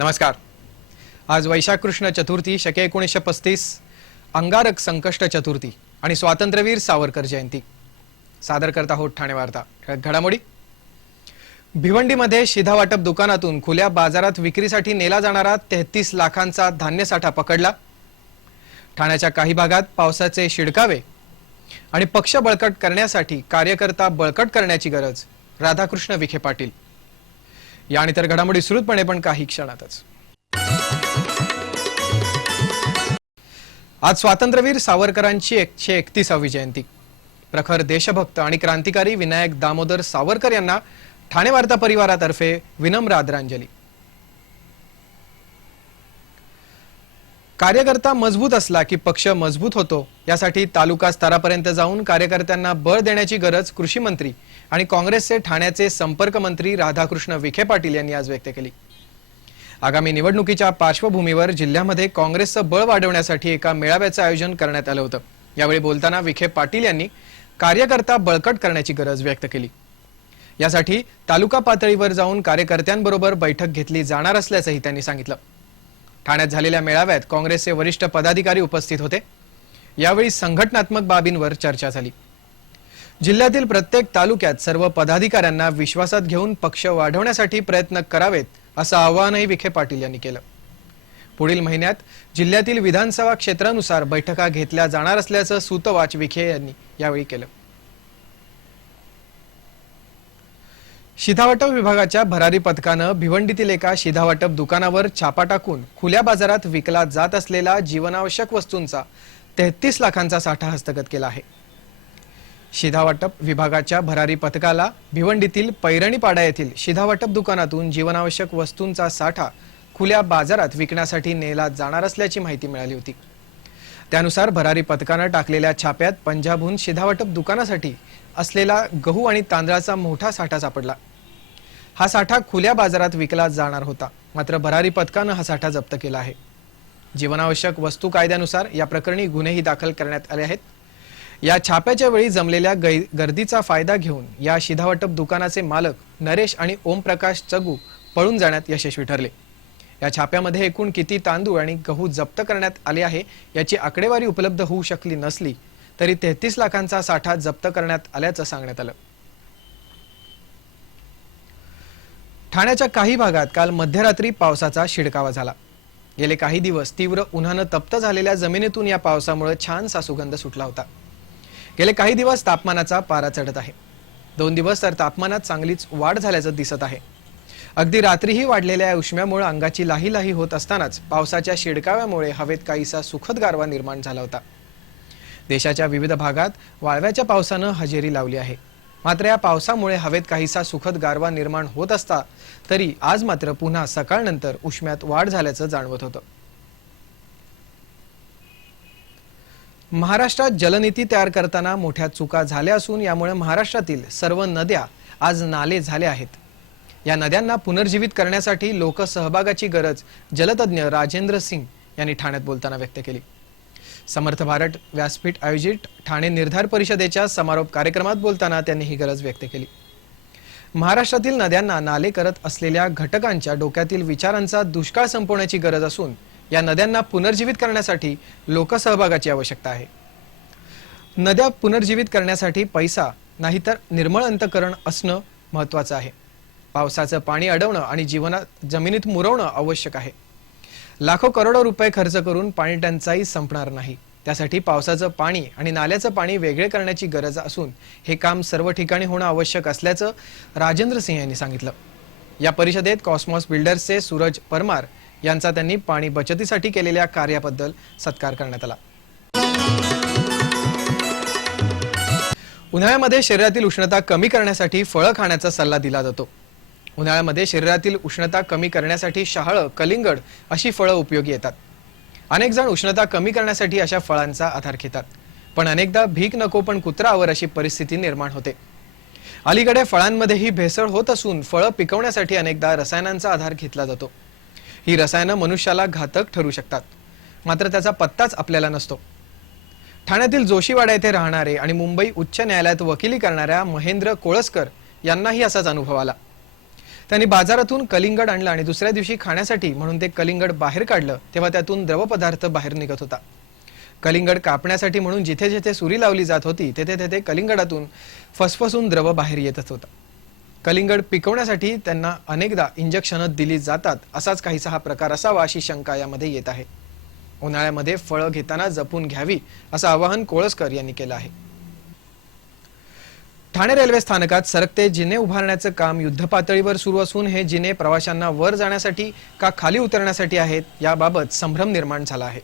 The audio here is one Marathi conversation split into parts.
नमस्कार. आज वैशाख कृष्ण चतुर्थी शके एकोणीसशे पस्तीस अंगारक संकष्ट चतुर्थी आणि स्वातंत्र्यवीर सावरकर जयंती. सादर करत आहोत ठाणे वार्ता. ठळक घडामोडी. भिवंडीमध्ये शिधा वाटप दुकानातून खुल्या बाजारात विक्रीसाठी नेला जाणारा तेहतीस लाखांचा धान्य साठा पकडला. ठाण्याच्या काही भागात पावसाचे शिडकावे आणि पक्ष बळकट करण्यासाठी कार्यकर्ता बळकट करण्याची गरज राधाकृष्ण विखे पाटील. या आणि तर घडामोडी सुरूचपणे पण काही क्षणातच. आज स्वातंत्र्यवीर सावरकरांची एकशे एकतीसावी जयंती. प्रखर देशभक्त आणि क्रांतिकारी विनायक दामोदर सावरकर यांना ठाणे वार्ता परिवारातर्फे विनम्र आदरांजली. कार्यकर्ता मजबूत असला की पक्ष मजबूत होतो यासाठी तालुका स्तरापर्यंत जाऊन कार्यकर्त्यांना बळ देण्याची गरज कृषी मंत्री आणि काँग्रेसचे ठाण्याचे संपर्क मंत्री राधाकृष्ण विखे पाटील यांनी आज व्यक्त केली. आगामी निवडणुकीच्या पार्श्वभूमीवर जिल्ह्यामध्ये काँग्रेसचं बळ वाढवण्यासाठी एका मेळाव्याचं आयोजन करण्यात आलं होतं. यावेळी बोलताना विखे पाटील यांनी कार्यकर्ता बळकट करण्याची गरज व्यक्त केली. यासाठी तालुका पातळीवर जाऊन कार्यकर्त्यांबरोबर बैठक घेतली जाणार असल्याचंही त्यांनी सांगितलं. ठाण्यात झालेल्या मेळाव्यात काँग्रेसचे वरिष्ठ पदाधिकारी उपस्थित होते. यावेळी संघटनात्मक बाबींवर चर्चा झाली. जिल्ह्यातील प्रत्येक तालुक्यात सर्व पदाधिकाऱ्यांना विश्वासात घेऊन पक्ष वाढवण्यासाठी प्रयत्न करावेत असं आवाहनही विखे पाटील यांनी केलं. पुढील महिन्यात जिल्ह्यातील विधानसभा क्षेत्रानुसार बैठका घेतल्या जाणार असल्याचं सूतवाच विखे यांनी यावेळी केलं. शिधावाटप विभागाच्या भरारी पथकानं भिवंडीतील एका शिधावाटप दुकानावर छापा टाकून खुल्या बाजारात विकला जात असलेला जीवनावश्यक वस्तूंचा तेहतीस लाखांचा साठा हस्तगत केला आहे. शिधावाटप विभागाच्या भरारी पथकाला भिवंडीतील पैरणीपाडा येथील शिधावाटप दुकानातून जीवनावश्यक वस्तूंचा साठा खुल्या बाजारात विकण्यासाठी नेला जाणार असल्याची माहिती मिळाली होती. त्यानुसार भरारी पथकानं टाकलेल्या छाप्यात पंजाबहून शिधावाटप दुकानासाठी असलेला गहू आणि तांदळाचा मोठा साठा सापडला. हा साठा खुल्या बाजारात विकला जाणार होता. मात्र भरारी पथकानं हा साठा जप्त केला आहे. जीवनावश्यक वस्तू कायद्यानुसार या प्रकरणी गुन्हेही दाखल करण्यात आले आहेत. या छाप्याच्या वेळी जमलेल्या गै गर्दीचा फायदा घेऊन या शिधावटप दुकानाचे मालक नरेश आणि ओमप्रकाश चगू पळून जाण्यात यशस्वी ठरले. या छाप्यामध्ये एकूण किती तांदूळ आणि गहू जप्त करण्यात आले आहे याची आकडेवारी उपलब्ध होऊ शकली नसली तरी तेहतीस लाखांचा साठा जप्त करण्यात आल्याचं सांगण्यात आलं. ठाण्याच्या काही भागात काल मध्यरात्री पावसाचा शिडकावा झाला. गेले काही दिवस तीव्र उन्हानं तप्त झालेल्या जमिनीतून या पावसामुळे छानसा सुगंध सुटला होता. गेले काही दिवस तापमानाचा पारा चढत आहे. दोन दिवस तर तापमानात चांगलीच वाढ झाल्याचं दिसत आहे. अगदी रात्रीही वाढलेल्या या उष्म्यामुळे अंगाची लाही लाही होत असतानाच पावसाच्या शिडकाव्यामुळे हवेत काहीसा सुखद गारवा निर्माण झाला होता. देशाच्या विविध भागात वाळव्याच्या पावसानं हजेरी लावली आहे. मात्र या पावसामुळे हवेत काहीसा सुखद गारवा निर्माण होत असता तरी आज मात्र पुन्हा सकाळनंतर उष्म्यात वाढ झाल्याचं जाणवत होतं. महाराष्ट्रात जलनीती तयार करताना मोठ्या चुका झाल्या असून यामुळे महाराष्ट्रातील सर्व नद्या आज नाले झाल्या आहेत. या नद्यांना पुनर्जीवित करण्यासाठी लोकसहभागाची गरज जलतज्ञ राजेंद्र सिंग यांनी ठाण्यात बोलताना व्यक्त केली. समर्थ भारत व्यासपीठ आयोजित ठाणे निर्धार परिषदेच्या समारोप कार्यक्रमात बोलताना त्यांनी ही गरज व्यक्त केली. महाराष्ट्रातील नद्यांना नाले करत असलेल्या घटकांच्या डोक्यातील विचारांचा दुष्काळ संपवण्याची गरज असून या नद्यांना पुनर्जीवित करण्यासाठी लोकसहभागाची आवश्यकता आहे. नद्या पुनर्जीवित करण्यासाठी पैसा नाहीतर निर्मळ अंतकरण असणं महत्वाचं आहे. पावसाचं पाणी अडवणं आणि जीवनात जमिनीत मुरवणं आवश्यक आहे. लाखो करोडो रुपये खर्च करून पाणी टंचाई संपणार नाही. त्यासाठी पावसाचं पाणी आणि नाल्याचं पाणी वेगळे करण्याची गरज असून हे काम सर्व ठिकाणी होणं आवश्यक असल्याचं राजेंद्र सिंह यांनी सांगितलं. या परिषदेत कॉस्मॉस बिल्डर्सचे सूरज परमार यांचा त्यांनी पाणी बचतीसाठी केलेल्या कार्याबद्दल सत्कार करण्यात आला. उन्हाळ्यामध्ये शरीरातील उष्णता कमी करण्यासाठी फळं खाण्याचा सल्ला दिला जातो. उन्हाळ्यामध्ये शरीरातील उष्णता कमी करण्यासाठी शहाळं कलिंगड अशी फळं उपयोगी येतात. अनेक जण उष्णता कमी करण्यासाठी अशा फळांचा आधार घेतात. पण अनेकदा भीक नको पण कुत्रावर अशी परिस्थिती निर्माण होते. अलीकडे फळांमध्येही भेसळ होत असून फळं पिकवण्यासाठी अनेकदा रसायनांचा आधार घेतला जातो. ही रसायनं मनुष्याला घातक ठरू शकतात. मात्र त्याचा पत्ताच आपल्याला नसतो. ठाण्यातील जोशीवाडा येथे राहणारे आणि मुंबई उच्च न्यायालयात वकिली करणाऱ्या महेंद्र कोळसकर यांनाही असाच अनुभव आला. त्यांनी बाजारातून कलिंगड आणलं आणि दुसऱ्या दिवशी खाण्यासाठी म्हणून ते कलिंगड बाहेर काढलं तेव्हा त्यातून द्रवपदार्थ बाहेर निघत होता. कलिंगड कापण्यासाठी म्हणून जिथे जिथे सुरी लावली जात होती तेथे तेथे कलिंगडातून फसफसून द्रव बाहेर येतच होता. कलिंगड पिकवण्यासाठी त्यांना अनेकदा इंजेक्शनं दिली जातात असाच काहीसा हा प्रकार असावा अशी शंका यामध्ये येत आहे. उन्हाळ्यामध्ये फळं घेताना जपून घ्यावी असं आवाहन कोळसकर यांनी केलं आहे. ठाणे रेल्वे स्थानकात सरकते जिने उभारण्याचं काम युद्धपातळीवर सुरू असून हे जिने प्रवाशांना वर जाण्यासाठी का खाली उतरण्यासाठी आहेत याबाबत संभ्रम निर्माण झाला आहे.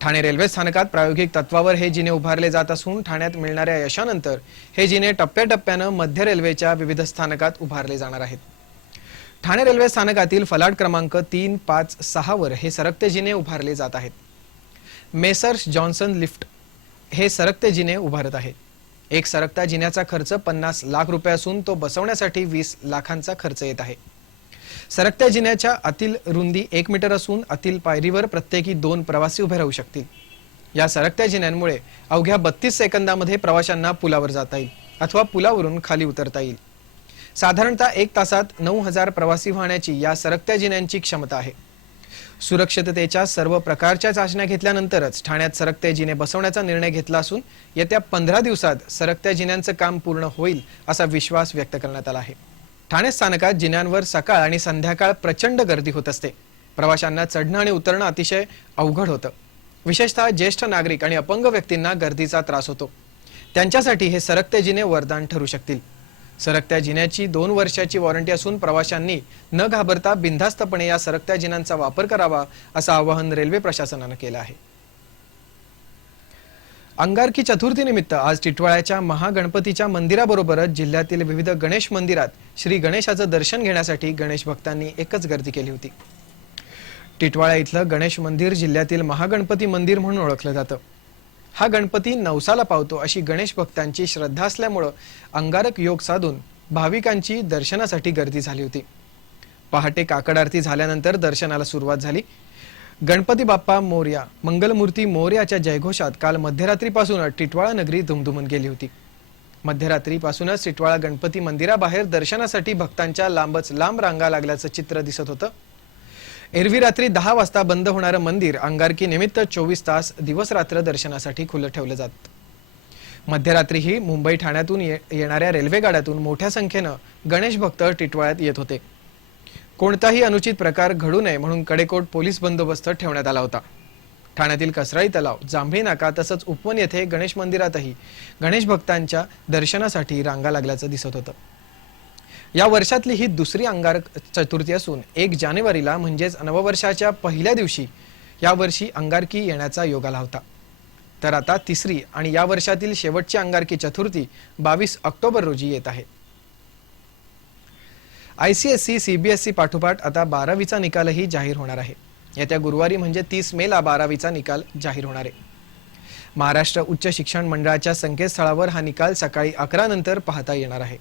ठाणे रेल्वे स्थानकात प्रायोगिक तत्वावर हे जिने उभारले जात असून ठाण्यात मिळणाऱ्या यशानंतर हे जिने टप्प्याटप्प्यानं मध्य रेल्वेच्या विविध स्थानकात उभारले जाणार आहेत. ठाणे रेल्वे स्थानकातील फलाट क्रमांक तीन पाच सहावर हे सरकते जिने उभारले जात आहेत. मेसर्स जॉन्सन लिफ्ट हे सरकते जिने उभारत आहेत. एक सरकता जिन्याचा खर्च पन्नास लाख रुपये असून तो बसवण्यासाठी वीस लाखांचा खर्च येत आहे. सरकत्या जिन्याच्या आतील रुंदी एक मीटर असून आतील पायरीवर प्रत्येकी दोन प्रवासी उभे राहू शकतील. या सरकत्या जिन्यांमुळे अवघ्या बत्तीस सेकंदामध्ये प्रवाशांना पुलावर जाता येईल अथवा पुलावरून खाली उतरता येईल. साधारणतः एक तासात नऊ हजार प्रवासी वाहण्याची या सरकत्या जिन्यांची क्षमता आहे. सुरक्षिततेच्या सर्व प्रकारच्या चाचण्या घेतल्यानंतरच ठाण्यात सरकते जिने बसवण्याचा निर्णय घेतला असून येत्या पंधरा दिवसात सरकत्या जिन्यांचं काम पूर्ण होईल असा विश्वास व्यक्त करण्यात आला आहे. ठाणे स्थानकात जिन्यांवर सकाळ आणि संध्याकाळ प्रचंड गर्दी होत असते. प्रवाशांना चढणं आणि उतरणं अतिशय अवघड होतं. विशेषतः ज्येष्ठ नागरिक आणि अपंग व्यक्तींना गर्दीचा त्रास होतो. त्यांच्यासाठी हे सरकते जिने वरदान ठरू शकतील. सरकत्या जिन्याची दोन वर्षाची वॉरंटी असून प्रवाशांनी न घाबरता बिनधास्तपणे या सरकत्या जिन्यांचा वापर करावा असं आवाहन रेल्वे प्रशासनानं केलं आहे. अंगारकी चतुर्थीनिमित्त आज टिटवाळ्याच्या महागणपतीच्या मंदिराबरोबरच जिल्ह्यातील विविध गणेश मंदिरात श्री गणेशाचं दर्शन घेण्यासाठी गणेश भक्तांनी एकच गर्दी केली होती. टिटवाळा इथलं गणेश मंदिर जिल्ह्यातील महागणपती मंदिर म्हणून ओळखलं जातं. हा गणपती नवसाला पावतो अशी गणेश भक्तांची श्रद्धा असल्यामुळं अंगारक योग साधून भाविकांची दर्शनासाठी गर्दी झाली होती. पहाटे काकड आरती झाल्यानंतर दर्शनाला सुरुवात झाली. गणपती बाप्पा मोर्या मंगलमूर्ती मोर्याच्या जयघोषात काल मध्यरात्रीपासून टिटवाळा नगरी धुमधुमून गेली होती. मध्यरात्रीपासूनच टिटवाळा गणपती मंदिराबाहेर दर्शनासाठी भक्तांच्या लांबच लांब रांगा लागल्याचं चित्र दिसत होतं. एरवी रात्री दहा वाजता बंद होणारं मंदिर अंगारकी निमित्त चोवीस तास दिवसरात्र दर्शनासाठी खुलं ठेवलं जात. मध्यरात्रीही मुंबई ठाण्यातून ये- येणाऱ्या रेल्वे गाड्यातून मोठ्या संख्येनं गणेश भक्त टिटवाळ्यात येत होते. कोणताही अनुचित प्रकार घडू नये म्हणून कडेकोट पोलीस बंदोबस्त ठेवण्यात आला होता. ठाण्यातील कसराई तलाव जांभळी नाका तसंच उपवन येथे गणेश मंदिरातही गणेश भक्तांच्या दर्शनासाठी रांगा लागल्याचं दिसत होतं. या वर्षातली ही दुसरी अंगारक चतुर्थी असून एक जानेवारीला म्हणजेच नववर्षाच्या पहिल्या दिवशी यावर्षी अंगारकी येण्याचा योग आला होता. तर आता तिसरी आणि या वर्षातील शेवटची अंगारकी चतुर्थी बावीस ऑक्टोबर रोजी येत आहे. आयसीएससी सीबीएसई पाठोपाठ आता बारावीचा निकालही जाहीर होणार आहे. येत्या गुरुवारी म्हणजे तीस मेला बारावीचा निकाल जाहीर होणार आहे. महाराष्ट्र उच्च शिक्षण मंडळाच्या संकेतस्थळावर हा निकाल सकाळी अकरा नंतर पाहता येणार आहे.